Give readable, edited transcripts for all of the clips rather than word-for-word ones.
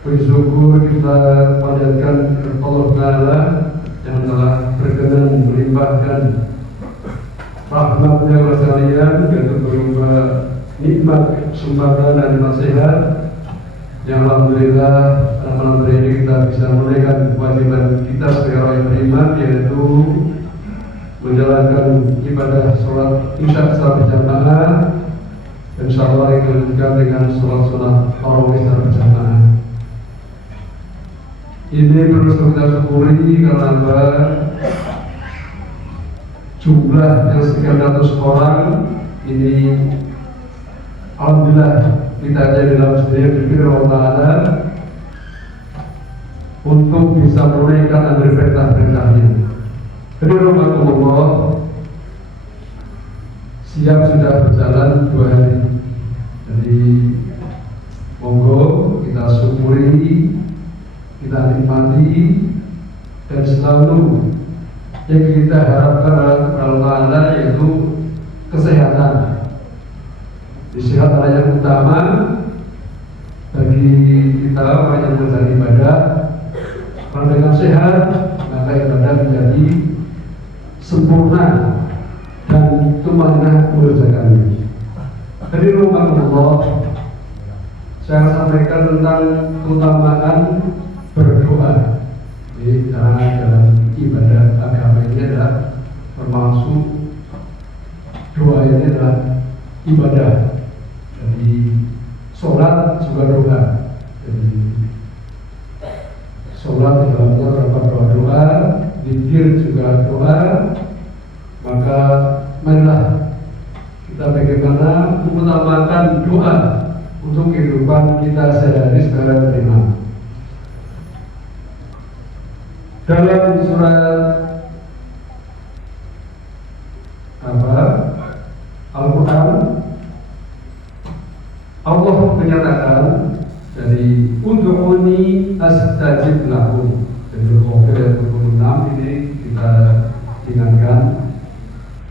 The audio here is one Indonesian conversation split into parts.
Bersyukur kita panjatkan Allah Ta'ala yang telah berkenan melimpahkan rahmatnya kepada sekalian, yaitu berupa nikmat kesempatan dan nasihat yang alhamdulillah malam hari ini kita bisa menunaikan kewajiban kita sebagai orang beriman, yaitu menjalankan ibadah sholat isya secara berjamaah, dan insyaallah dilanjutkan dengan sholat tarawih secara berjamaah. Ini perlu kita syukuri karena jumlah yang sekian ratus orang ini alhamdulillah kita ada dalam sendiri berpikir Allah Ta'ala untuk bisa menunaikan dan perintah-perintahnya. Jadi rahmatullah siap sudah berjalan 2 hari. Jadi monggo kita syukuri, kita nikmati, dan selalu yang kita harapkan Allah Ta'ala yaitu kesehatan. Kesehatan yang utama bagi kita orang yang mencari ibadah. Kalau dengan sehat maka ibadah menjadi sempurna dan tumanah mengerjakannya. Jadi rahmatullah, saya sampaikan tentang keutamaan berdoa. Jadi dalam ibadah agama ini adalah termasuk doa ini adalah ibadah. Jadi sholat juga doa. Jadi sholat di dalamnya terdapat doa, zikir juga doa. Maka marilah kita bagaimana mengutamakan doa untuk kehidupan kita sehari-hari secara beriman. Dalam surat Al-Quran, Allah menyatakan dari ud'uni astajib lakum. Jadi Al-Qur'an ayat 26 ini kita ingatkan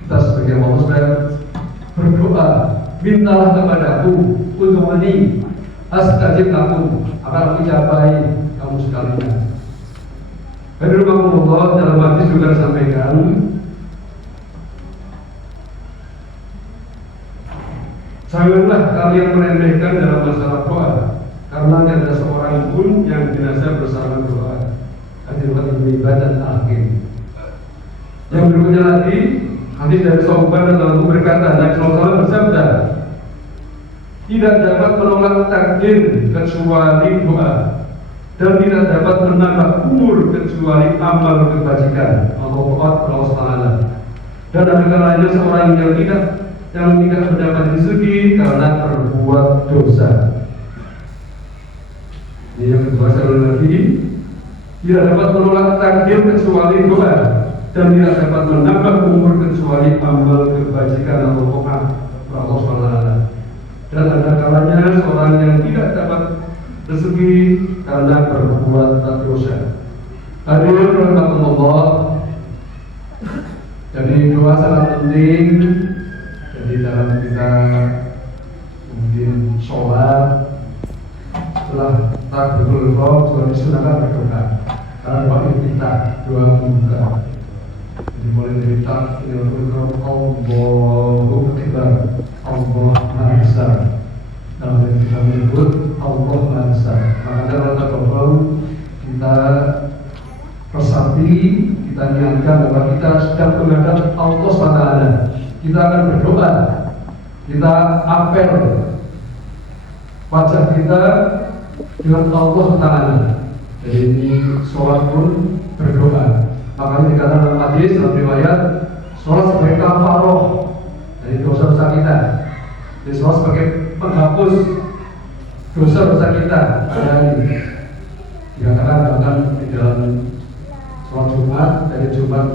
kita sebagai manusia berdoa, mintalah kepadaku, ud'uni astajib lakum, akan aku capai kamu sekalian. Dari Allah dalam hadis juga disampaikan, janganlah kalian meremehkan dalam masalah doa, karena tidak ada seorang pun yang binasa bersama doa. Hadis ibadah dan akhir. Yang berikutnya lagi, hadis dari Sauban dan berkata, Nabi SAW bersabda, tidak dapat menolak takdir kecuali doa, dan tidak dapat menambah umur kecuali amal kebajikan atau taat Allah Taala. Dan ada kalanya seorang yang tidak mendapat rezeki karena berbuat dosa. Ini yang kedua sekali lagi, tidak dapat menolak takdir kecuali doa, dan tidak dapat menambah umur kecuali amal kebajikan atau taat Allah Taala. Dan ada kalanya seorang yang tidak dapat rezeki karena berbuat dosa. Hadirin rahmatullah, jadi doa sangat penting. Jadi dalam kita mungkin sholat, setelah takbiratul ihram juga disunahkan berdoa. Karena doa iftitah, doa pembuka. Jadi mulai dari takbiratul ihram, Allahu Akbar, Allah Maha Besar. Dalam yang kita menyebut Allah Maha Besar. Maka dalam takbir kita resapi, kita niatkan bahwa kita sedang menghadap Allah SWT. Kita akan berdoa, kita apel wajah kita dengan Allah Ta'ala. Jadi ini sholat pun berdoa. Makanya dikatakan dalam hadis, dalam riwayat, sholat sebagai kafaroh dari dosa-dosa kita. Jadi sholat sebagai penghapus dosa-dosa kita. Dan dikatakan bahkan di dalam sholat Jumat, dari Jumat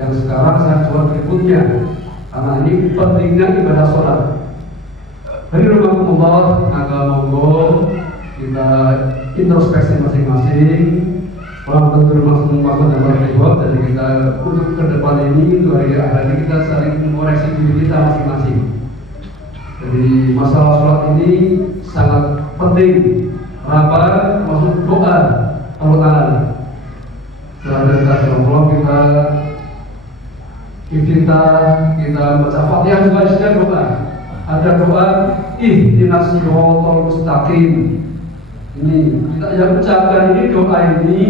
yang sekarang saya Jumat berikutnya. Karena ini pentingnya ibadah sholat. Dari rahmatullah, maka monggo kita introspeksi masing-masing. Orang tentu masing-masing dalam hidup. Jadi kita untuk ke depan ini, untuk hari kita saling mengoreksi diri kita masing-masing. Jadi masalah sholat ini sangat penting. Kenapa? kita baca Fatihah juga isinya doa. Ada doa ihdinas siratal mustaqim. Ini kita yang ucapkan ini doa ini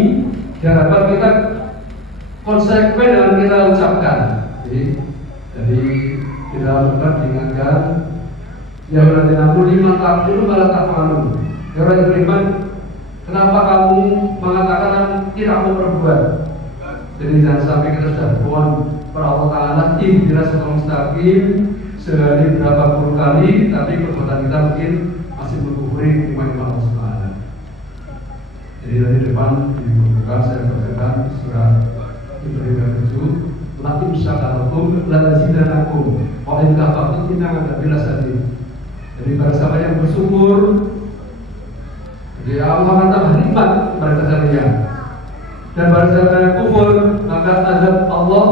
diharapkan kita konsekuen dengan kita ucapkan. Jadi kita lakukan diingatkan ya berarti lima takdir malah tafalun. Ya orang beriman, kenapa kamu mengatakan tidak mau berbuat? Jadi jangan sampai kita sudah mohon kepada Allah Taala ihdinas siratal mustaqim sehari berapa puluh kali, tapi perbuatan kita mungkin masih mengkufuri iman Allah Subhanahu. Jadi dari depan dibuka saya bacakan surat Ibrahim 7. Nanti syakarakum lazidanakum wa in kafartum inna adabil sadid. Jadi para sahabat yang bersyukur, jadi Allah akan tambah nikmat kepada kalian. Dan pada sahabat yang kufur, maka azab Allah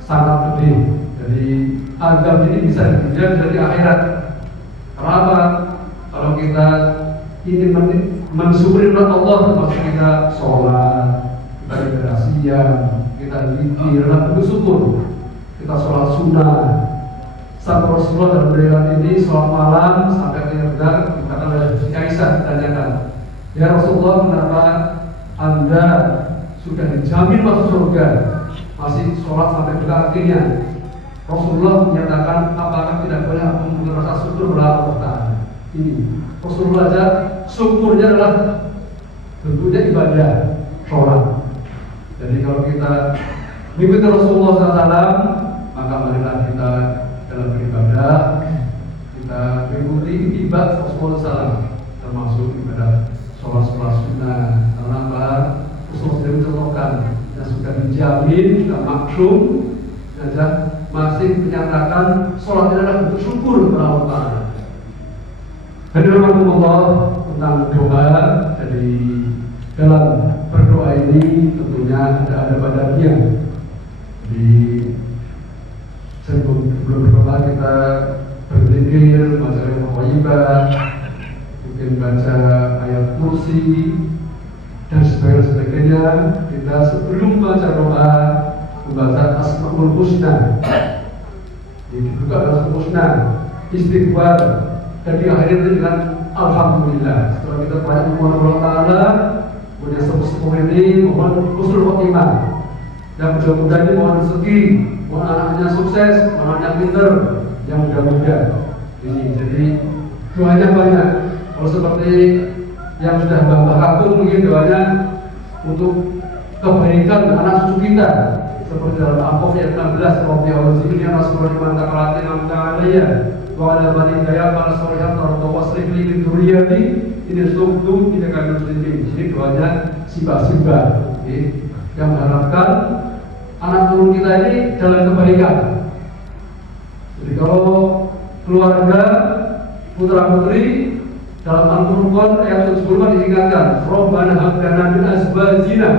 sangat pedih. Jadi azab ini bisa dikejar dari akhirat. Kenapa? Kalau kita ingin mensyukuri nikmat Allah, termasuk kita sholat, kita ibadah siang, kita zikir, dan bersyukur, kita sholat sunnah. Sampai Rasulullah dalam beliau ini sholat malam sampai tidur, kita oleh Aisyah ditanyakan, ya Rasulullah, kenapa Anda sudah dijamin masuk surga masih sholat sampai juga akhirnya? Rasulullah menyatakan, apakah tidak boleh aku merasa syukur kepada Allah Ta'ala? Ini Rasulullah aja syukurnya adalah bentuknya ibadah sholat. Jadi kalau kita mengikuti Rasulullah SAW, maka marilah kita dalam beribadah kita mengikuti ibadah Rasulullah SAW, termasuk ibadah sholat sunnah. Karena apa? Rasulullah sudah mencontohkan dan sudah dijamin, sudah maksum, dan masih menyatakan sholat adalah bentuk syukur kepada Allah Ta'ala. Hadirin Allah, tentang doa. Jadi dalam berdoa ini tentunya ada badanya. Jadi sebelum berdoa kita berzikir, baca ayat thayyibah, mungkin baca ayat kursi dan sebagainya. Kita sebelum baca doa membaca Asmaul Husna. Jadi juga Asmaul Husna, istighfar, dan diakhiri dengan Alhamdulillah. Setelah kita banyak memohon Allah Ta'ala, kemudian sepuh ini mohon husnul khotimah. Yang muda-muda ini mohon rezeki, mohon anaknya sukses, mohon anaknya pintar, yang muda-muda. Ini jadi doanya banyak. Kalau seperti yang sudah Bapak Agung, mungkin doanya untuk kebaikan anak cucu kita. Seperti dalam Al-Qaf ayat 16, Rabbi auzubi ya Rasulullah man taqalatin amta alayya wa ala bani daya para solihat wa wasrif li min dzurriyyati ini suktu tidak akan muslimin. Ini doanya sibah-sibah, yang mengharapkan anak turun kita ini dalam kebaikan. Jadi kalau keluarga putra putri dalam Al-Furqan ayat 70 diingatkan, Rabbana hab lana min azwajina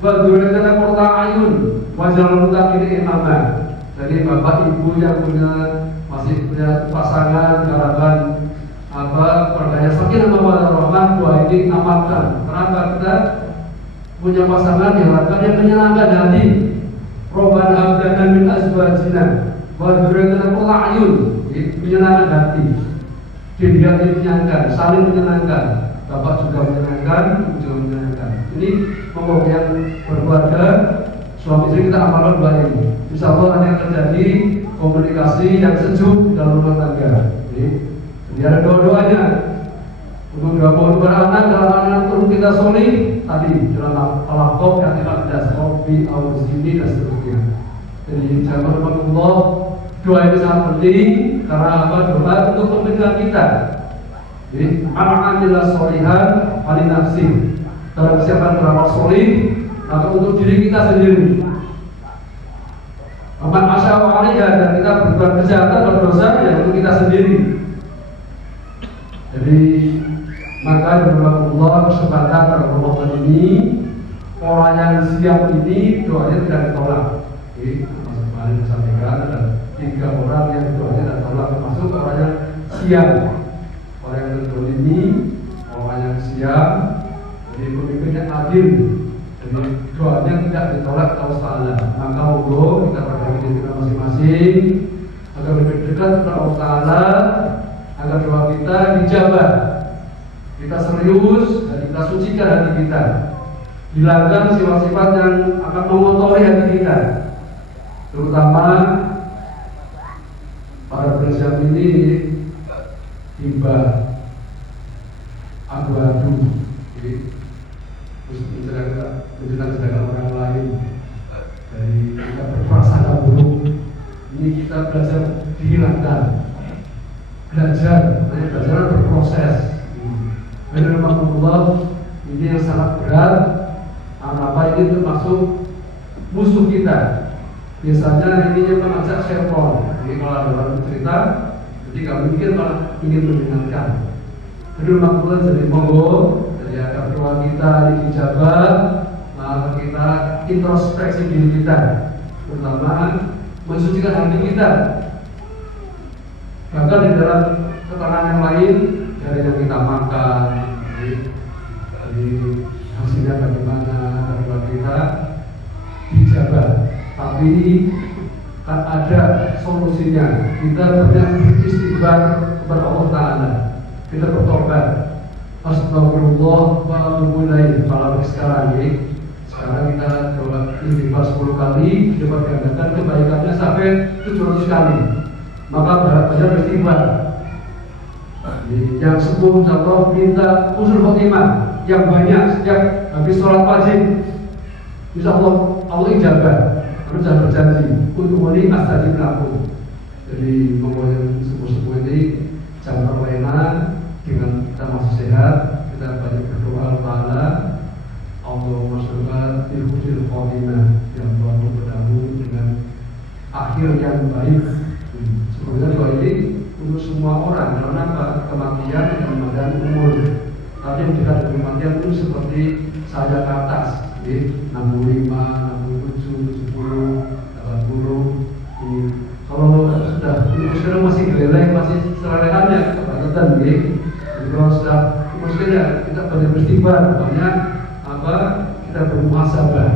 wa dzurriyyatina qurrata a'yun waj'alna lil imama. Jadi bapak ibu yang masih punya pasangan, harapan keluarganya sakinah mawaddah warahmah, doa ini amalkan. Kenapa? Kita punya pasangan yang yang menyenangkan hati. Rabbana hab lana min azwajina wa dzurriyyatina qurrata a'yun, menyenangkan hati. Dilihat menyenangkan, saling menyenangkan. Bapak juga menyenangkan, ibu juga menyenangkan. Ini pokok yang berkeluarga, suami istri kita amalkan doa ini. Insya Allah nanti akan terjadi komunikasi yang sejuk dalam rumah tangga. Jadi ada doa-doanya. Untuk doa mohon beranak dalam anak turun kita solih tadi dalam Al-Qaf ayat 15, Rabbi auzubi dan seterusnya. Jadi jangan lupa Allah, doa ini sangat penting karena apa? Doa untuk kepentingan kita. Jadi amalilah solihan wali nafsi. Dalam siapa beramal solih, maka untuk diri kita sendiri. Aman asya wa alaiha, dan kita berbuat kejahatan berdosa ya untuk kita sendiri. Jadi maka Allah kesempatan pada Ramadan ini, orang yang siap ini doanya tidak ditolak. Termasuk kemarin disampaikan ada 3 orang yang doanya tidak ditolak, termasuk orang yang siap. Orang yang tertulis ini orang yang siap, jadi pemimpin yang adil, jadi doanya tidak ditolak Allah Ta'ala. Maka kita perbaiki diri kita masing-masing, agar lebih dekat kepada Allah Ta'ala, agar doa kita dijabah. Kita serius dan kita sucikan hati kita, hilangkan sifat-sifat yang akan mengotori hati kita, terutama pada prinsip ini tiba adu-adu, terus menceritakan orang lain, dari kita berprasangka buruk. Ini kita belajar dihilangkan, belajar berproses. Alhamdulillah, ini yang sangat berat. Apa ini termasuk musuh kita. Biasanya ini yang mengajak syaitan. Jadi kalau ada orang cerita, jadi nggak mungkin malah ingin mendengarkan. Alhamdulillah, jadi monggo, jadi agar doa kita dijabah, maka kita introspeksi diri kita, terutama mensucikan hati kita. Bahkan di dalam keterangan yang lain, dari yang kita makan, dari hasilnya bagaimana, doa kita dijabah. Tapi kan ada solusinya. Kita banyak beristighfar kepada Allah Ta'ala, kita bertobat. Astagfirullah wa atubu ilaih. Kalau sekarang ini, sekarang kita coba istighfar 10 kali, dapat gandakan kebaikannya sampai 700 kali. Maka banyak beristighfar. Yang sepuh contoh minta husnul khotimah yang banyak setiap habis sholat wajib. Insya Allah ijabah. Terus jangan berjanji untuk ini astajib lakum. Jadi monggo yang sepuh-sepuh ini jangan terlena dengan kita masih sehat. Kita banyak berdoa kepada Allahumma sholli bil husnul khotimah, yang Tuhan berdamu dengan akhir yang baik. Sebenarnya doa ini untuk semua orang, karena apa? Kematian dan kematian umur. Tapi yang dekat dengan kematian itu seperti saya ke atas, 65, 67, 70, 80. Kalau sudah umur sekarang masih geleng, masih serelehannya kepadatan, kalau sudah umur sekarang kita banyak beristighfar, banyak apa? Kita bermuhasabah.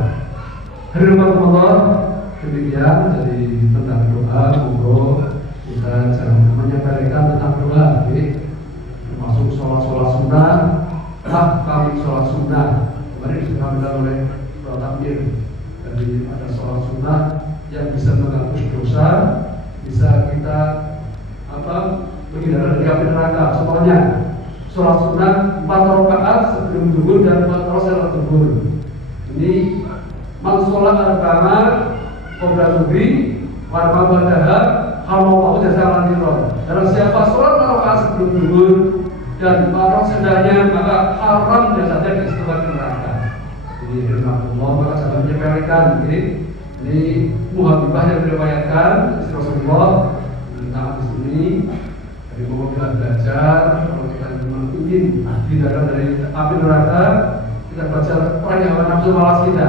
Alhamdulillah, demikian jadi tentang doa, monggo kita jangan menyampaikan tentang doa, termasuk sholat sunnah. Kami sholat sunnah kemarin disampaikan oleh Pak Tamir. Jadi ada sholat sunnah yang bisa menghapus dosa, bisa kita menghindari dari api neraka. Contohnya sholat sunnah 4 rakaat sebelum zuhur dan 4 rakaat setelah zuhur. Ini man sholat arba'ah qabla zuhri wa arba'ah ba'daha kalau mau jasa lantiron. Karena siapa sholat 4 rakaat sebelum zuhur dan 4 rakaat sesudahnya, maka haram jasanya diistimewakan neraka. Jadi Allah maka jangan menyepelekan. Ini muhabibah yang diriwayatkan istri Rasulullah tentang hadis ini. Dari mau belajar, kalau kita memang ingin dihindarkan dari api neraka, kita baca perang yang nafsu malas kita.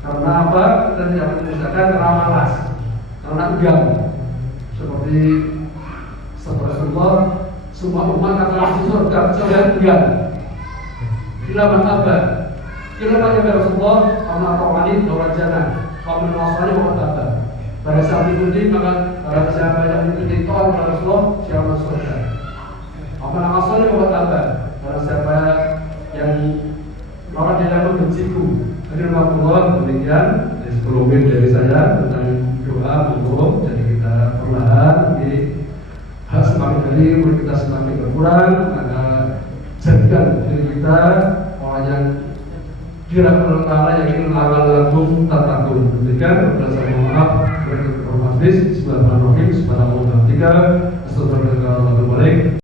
Karena apa? Kita tidak menyusahkan karena malas, karena enggan. Seperti Rasulullah, semua umat akan masuk surga, kecuali enggan. Ilaman abad. Ilaman ya Rasulullah, karena rohani daulat jannah. Kalau menasani bukan apa. Pada saat itu maka pada siapa yang mengikuti Tuhan Rasulullah siapa masuk surga. Apa menasani bukan apa. Pada siapa yang orang yang membenciku. Jadi Rasulullah demikian. 10 menit dari saya tentang doa belum. Jadi kita perlahan. Hal semakin hari umur kita semakin berkurang. Maka jadikan diri kita orang yang dirahmati Allah Ta'ala yang ingin mengamal lakum tatakum. Demikian, berasa mohon maaf.